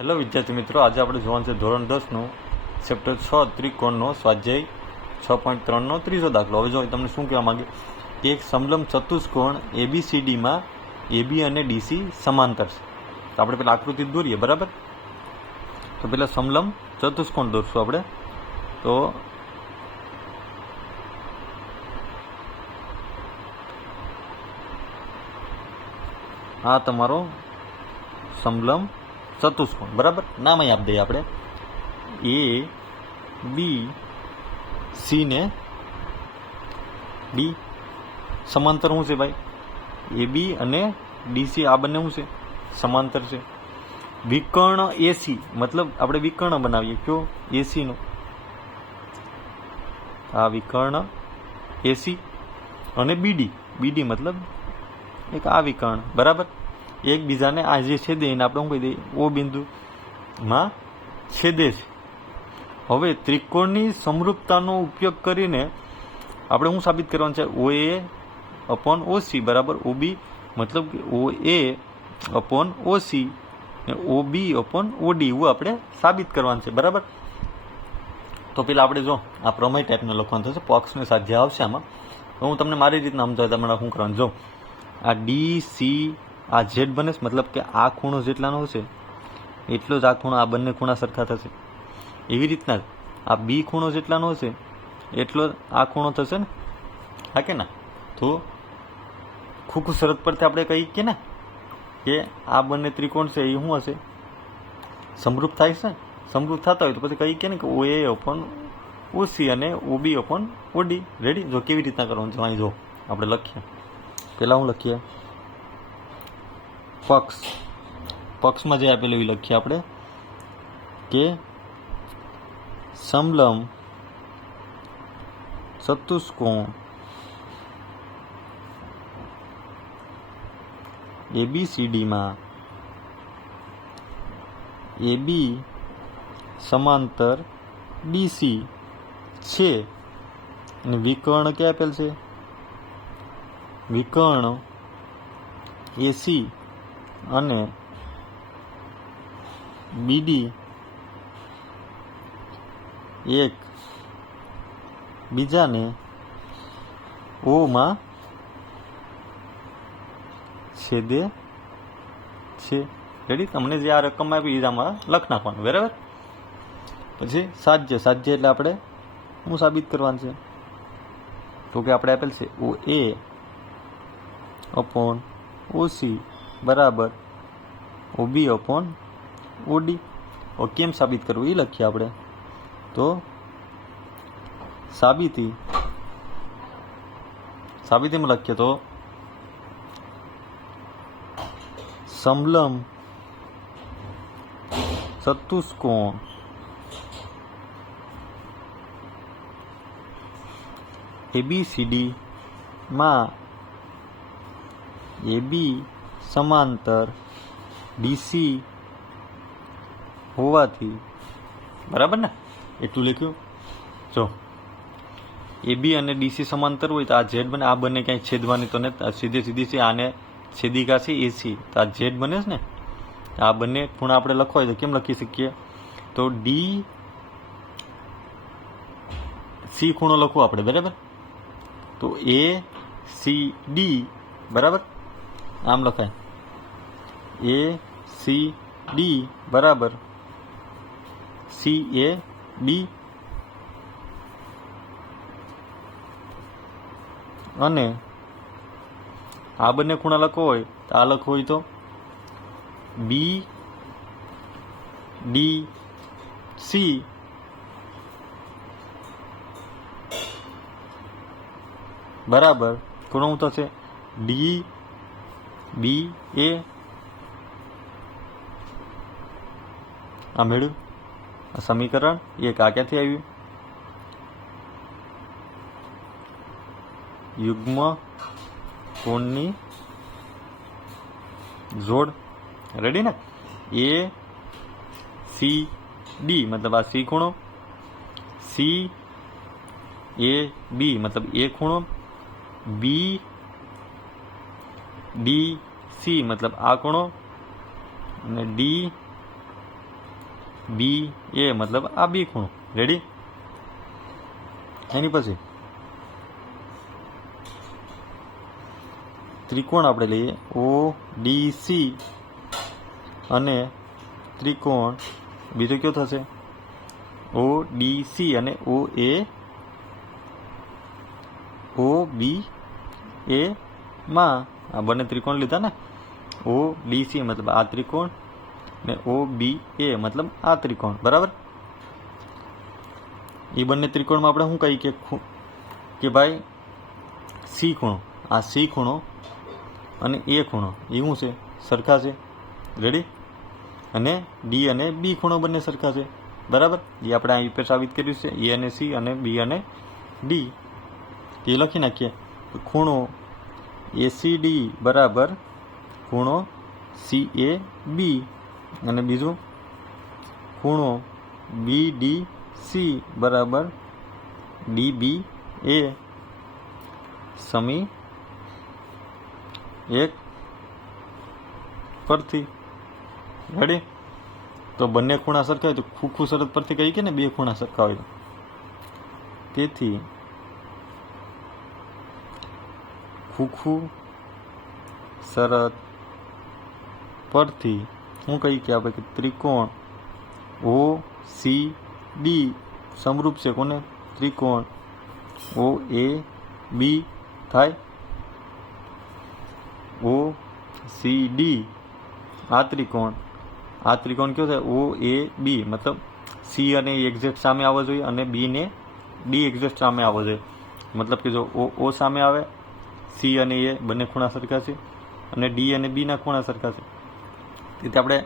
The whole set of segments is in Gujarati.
હેલો વિદ્યાર્થી મિત્રો, આજે આપણે જોવાનું છે ધોરણ દસનું ચેપ્ટર છ, ત્રિકોણનો સ્વાધ્યાય છ પોઈન્ટ ત્રણનો ત્રીજો દાખલો. હવે જો તમને શું કહેવા માંગે, કે એક સમલમ ચતુષ્કોણ એબીસીડીમાં એબી અને ડીસી સમાંતર છે. તો આપણે પેલા આકૃતિ દોરીએ, બરાબર? તો પેલા સમલમ ચતુષ્કોણ દોરશું આપણે. તો આ તમારો સમલંબ ચતુષ્કોણ, બરાબર? નામ અહીં આપી દઈએ આપણે. એ બી સી ને ડી સમાંતર શું છે ભાઈ? એ બી અને ડીસી આ બંને શું છે? સમાંતર છે. વિકર્ણ એસી મતલબ આપણે વિકર્ણ બનાવીએ. કયો? એસીનો આ વિકર્ણ એસી અને બીડી બીડી મતલબ એક આ વિકર્ણ, બરાબર? એકબીજાને આ જે છેદે એને આપણે શું કહી દઈએ? ઓ બિંદુમાં છેદે છે. હવે ત્રિકોણની સમરૂપતાનો ઉપયોગ કરીને આપણે શું સાબિત કરવાનું છે? ઓ એ અપોન ઓસી બરાબર? ઓ બી મતલબ કે ઓ એ અપોન ઓસી ને ઓ બી અપોન ઓડી એવું આપણે સાબિત કરવાનું છે, બરાબર? તો પેલા આપણે જો આ પ્રમેય ટાઈપનું લખવાનું થશે પોક્સને સાધ્ય આવશે આમાં. તો હું તમને મારી રીતના સમજાવું, તમારે શું કરવાનું? જો આ ડી સી આ ઝેડ બને મતલબ કે આ ખૂણો જેટલાનો હશે, એટલો જ આ ખૂણો, આ બંને ખૂણા સરખા થશે. એવી રીતના આ બી ખૂણો જેટલાનો હશે, એટલો આ ખૂણો થશે ને? હા કે ના? તો ખૂખું શરત પરથી આપણે કહીએ કે ને, કે આ બંને ત્રિકોણ છે, એ શું હશે? સમરૂપ થાય છે સમરૂપ થતા હોય તો પછી કહીએ કે ને કે ઓ એ ઓપન ઓસી અને ઓબી ઓપન ઓડી રેડી જો કેવી રીતના કરવાનું અહીં જો આપણે લખીએ. પહેલાં હું લખીએ. પક્ષ, પક્ષમાં જે આપેલું એ લખીએ આપણે, કે સમલમ ચતુષ્કોણ એબીસીડીમાં એબી સમાંતર બીસી છે. અને વિકર્ણ ક્યાં આપેલ છે? વિકર્ણ એસી અને બીડી એક બીજાને ઓમાં છેદે છે. રેડી તમને જે આ રકમ આપી એ આમાં લખ નાખવાનું, બરાબર? પછી સાધ્ય સાધ્ય એટલે આપણે શું સાબિત કરવાનું છે? તો કે આપણે આપેલ છે ઓ એ અપોન ઓસી બરાબર. ઓબી અપોન ઓડી ઓ, કેમ સાબિત કરવું? એ લખીએ આપણે. તો સાબિતી. સાબિતીમાં લખીએ તો સમલમ ચતુષ્કોણ. એબીસીડીમાં એબી સમાંતર ડીસી હોવાથી, બરાબર ને? એટલું લખ્યું? જો એ બી અને ડીસી સમાંતર હોય તો આ ઝેડ બને, આ બંને ક્યાંય છેદવાની તો ને સીધી સીધી છે, આને છેદિકા છે એસી તો આ ઝેડ બને છે ને? આ બંને ખૂણા આપણે લખવા હોય તો કેમ લખી શકીએ? તો ડી સી ખૂણો લખવું આપણે, બરાબર? તો એ સી ડી બરાબર? આમ લખાય. એ સી ડી બરાબર. સી એ ડી અને આ બંને ખૂણા લખવો હોય તો આ લખવું હોય તો બી ડી સી બરાબર. ખૂણો થશે? ડી બી એ આ મેળ્યું? આ સમીકરણ એક આ ક્યાંથી આવ્યું? યુગ્મ કોણની જોડ. રેડી ને? એ સી ડી મતલબ આ સી ખૂણો. સી એ બી મતલબ એ ખૂણો. બી ડી સી મતલબ આ ખૂણો અને ડી બી એ મતલબ આ બી ખૂણો રેડી એની પછી ત્રિકોણ આપણે લઈએ. ઓ ડી સી અને ત્રિકોણ બીજો કયો થશે? ઓ ડી સી અને ઓ એ ઓ બી એ માં આ બંને ત્રિકોણ લીધા ને? ઓ ડી સી મતલબ આ ત્રિકોણ ને ઓ બી એ મતલબ આ ત્રિકોણ. બરાબર? એ બંને ત્રિકોણમાં આપણે શું કહીએ કે કે ભાઈ સી ખૂણો. આ સી ખૂણો અને એ ખૂણો. એ શું છે? સરખા છે. રેડી અને ડી અને બી ખૂણો બંને સરખા છે. બરાબર? એ આપણે અહીં પર સાબિત કર્યું છે. એ અને સી અને બી અને ડી તે લખી નાખીએ ખૂણો એસીડી બરાબર ખૂણો સી એ બી અને બીજું? ખૂણો બી ડી સી બરાબર ડી બી એ સમી એક પરથી. રેડી તો બંને ખૂણા સરખા હોય તો ખૂખું શરત પરથી કહી કે ને બે ખૂણા સરખા હોય તેથી ખૂખું શરત પરથી હું કહી કે આપણે કે ત્રિકોણ ઓ, સી, ડી સમરૂપ છે. કોને? ત્રિકોણ ઓ, એ, બી થાય. ઓ, સી, ડી આ ત્રિકોણ. આ ત્રિકોણ કયો થાય? ઓ, એ, બી. મતલબ સી અને એક્ઝેક્ટ સામે આવવો જોઈએ અને બી ને ડી એક્ઝેક્ટ સામે આવવો જોઈએ. મતલબ કે જો ઓ ઓ સામે આવે સી અને એ બંને ખૂણા સરખા છે અને ડી અને બીના ખૂણા સરખા છે. તેથી આપણે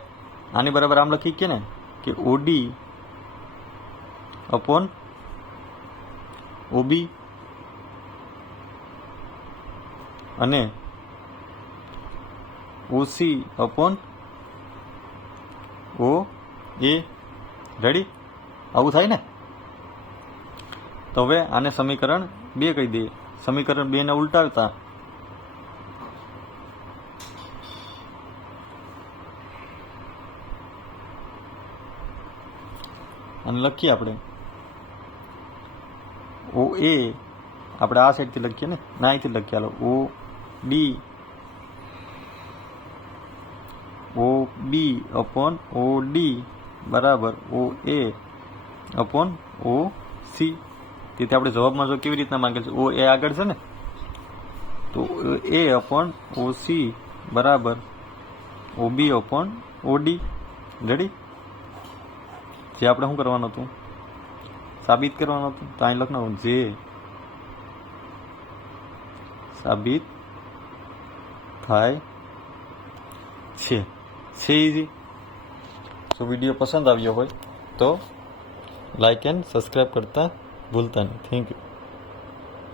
આની બરાબર આમ લખી કે ને કે ઓડી અપોન ઓબી અને ઓસી અપોન ઓ એ. રેડી આવું થાય ને? તો હવે આને સમીકરણ બે કહી દઈએ. સમીકરણ બે ને ઉલટાવતા. અને લખીએ આપણે. ઓ એ, આપણે આ સાઈડથી લખીએ ને, ના અહીંથી લખીએ. હાલો, O D O B upon O D, બરાબર, ઓ એ અપોન ઓ સી. તેથી આપણે જવાબમાં જો કેવી રીતના માંગે છે? ઓ એ આગળ છે ને? તો એ અપોન ઓ સી બરાબર O B upon O D ready જે આપણે શું કરવાનું હતું? સાબિત કરવાનું હતું? તો અહીં લખવાનું જે સાબિત થાય છે. છે ઇઝી સો વીડિયો પસંદ આવ્યો હોય તો લાઈક એન્ડ સબસ્ક્રાઈબ કરતા ભૂલતા નહીં. Thank you